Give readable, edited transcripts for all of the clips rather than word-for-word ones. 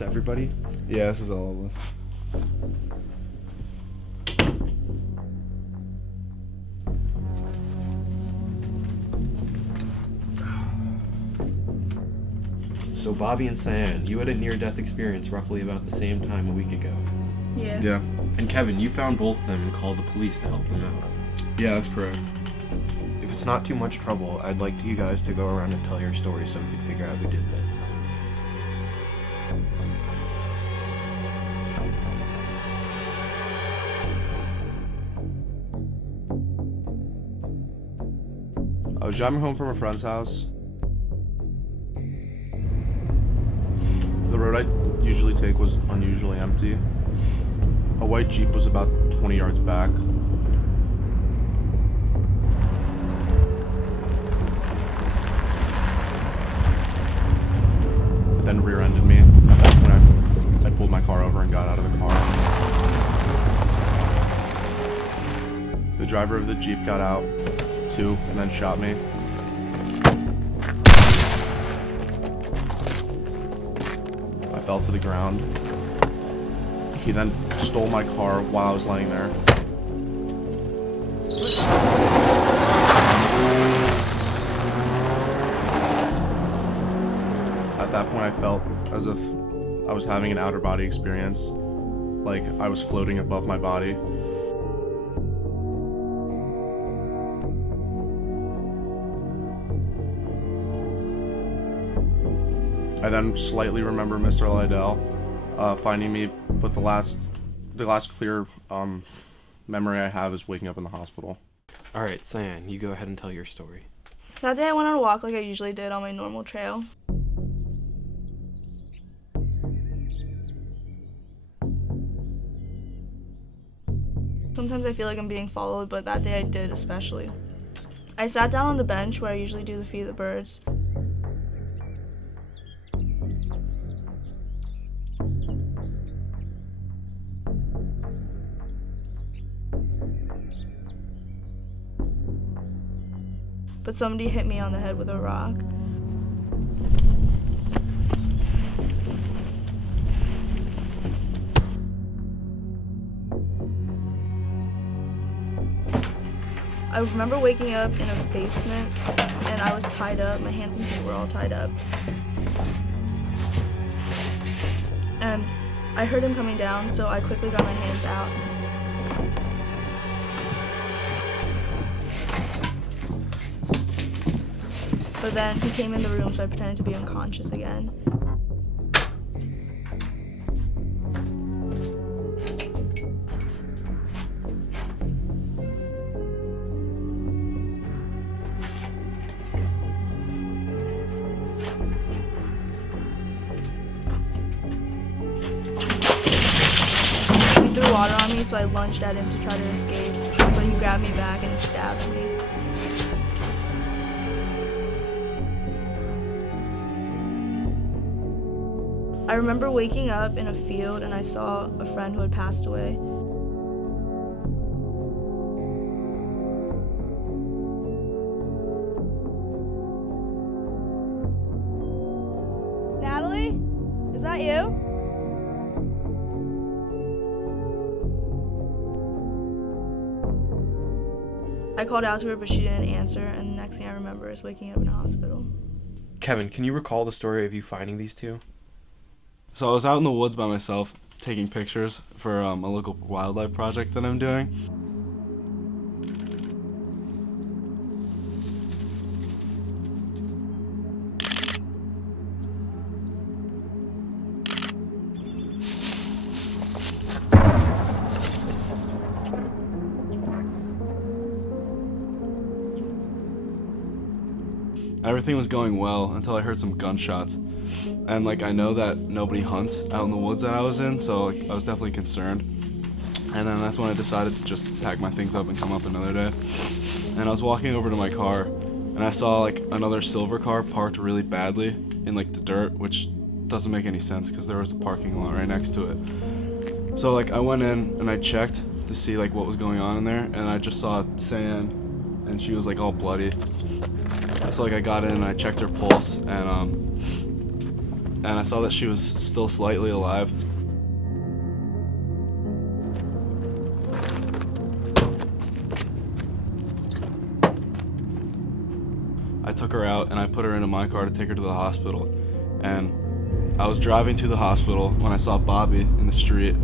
this everybody? Yeah, this is all of us. So Bobby and Sayan, you had a near-death experience roughly about the same time a week ago. Yeah. Yeah. And Kevin, you found both of them and called the police to help them out. Yeah, that's correct. If it's not too much trouble, I'd like you guys to go around and tell your story so we can figure out who did this. I was driving home from a friend's house. The road I usually take was unusually empty. A white Jeep was about 20 yards back. It then rear-ended me. At that point, I pulled my car over and got out of the car. The driver of the Jeep got out, too, and then shot me. I fell to the ground. He then stole my car while I was laying there. At that point, I felt as if I was having an outer body experience, like I was floating above my body. I then slightly remember Mr. Lydell finding me, but the last clear memory I have is waking up in the hospital. Alright, Sayan, you go ahead and tell your story. That day I went on a walk like I usually did on my normal trail. Sometimes I feel like I'm being followed, but that day I did especially. I sat down on the bench where I usually do the feed the birds. But somebody hit me on the head with a rock. I remember waking up in a basement and I was tied up. My hands and feet were all tied up. And I heard him coming down, so I quickly got my hands out. But then he came in the room, so I pretended to be unconscious again. He threw water on me, so I lunged at him to try to escape, but he grabbed me back and stabbed me. I remember waking up in a field and I saw a friend who had passed away. Natalie? Is that you? I called out to her, but she didn't answer, and the next thing I remember is waking up in a hospital. Kevin, can you recall the story of you finding these two? So I was out in the woods by myself taking pictures for a local wildlife project that I'm doing. Everything was going well until I heard some gunshots. And I know that nobody hunts out in the woods that I was in, so I was definitely concerned. And then that's when I decided to just pack my things up and come up another day. And I was walking over to my car, and I saw another silver car parked really badly in the dirt, which doesn't make any sense because there was a parking lot right next to it. So I went in and I checked to see what was going on in there, and I just saw Sayan, and she was all bloody. So I got in and I checked her pulse, and and I saw that she was still slightly alive. I took her out and I put her into my car to take her to the hospital. And I was driving to the hospital when I saw Bobby in the street.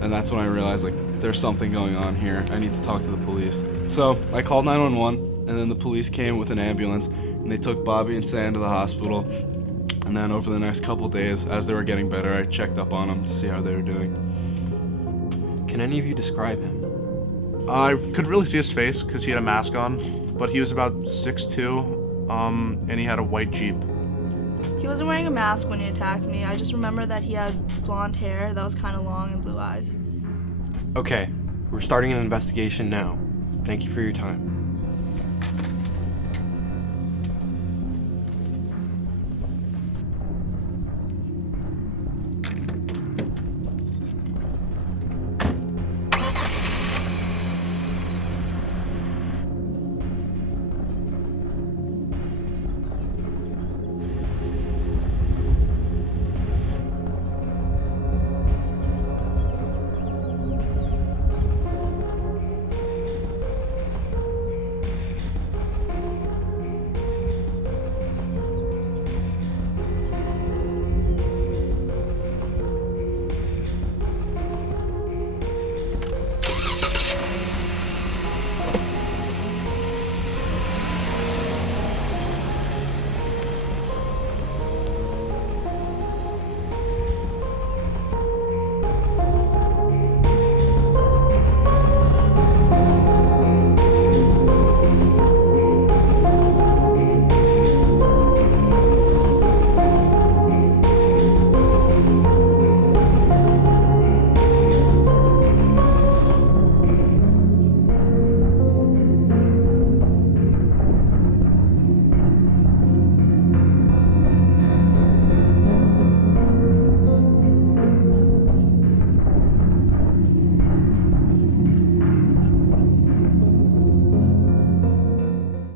And that's when I realized, like, there's something going on here. I need to talk to the police. So I called 911, and then the police came with an ambulance, and they took Bobby and Sayan to the hospital. And then over the next couple days, as they were getting better, I checked up on them to see how they were doing. Can any of you describe him? I couldn't really see his face because he had a mask on, but he was about 6'2", and he had a white Jeep. He wasn't wearing a mask when he attacked me. I just remember that he had blonde hair that was kind of long and blue eyes. Okay, we're starting an investigation now. Thank you for your time.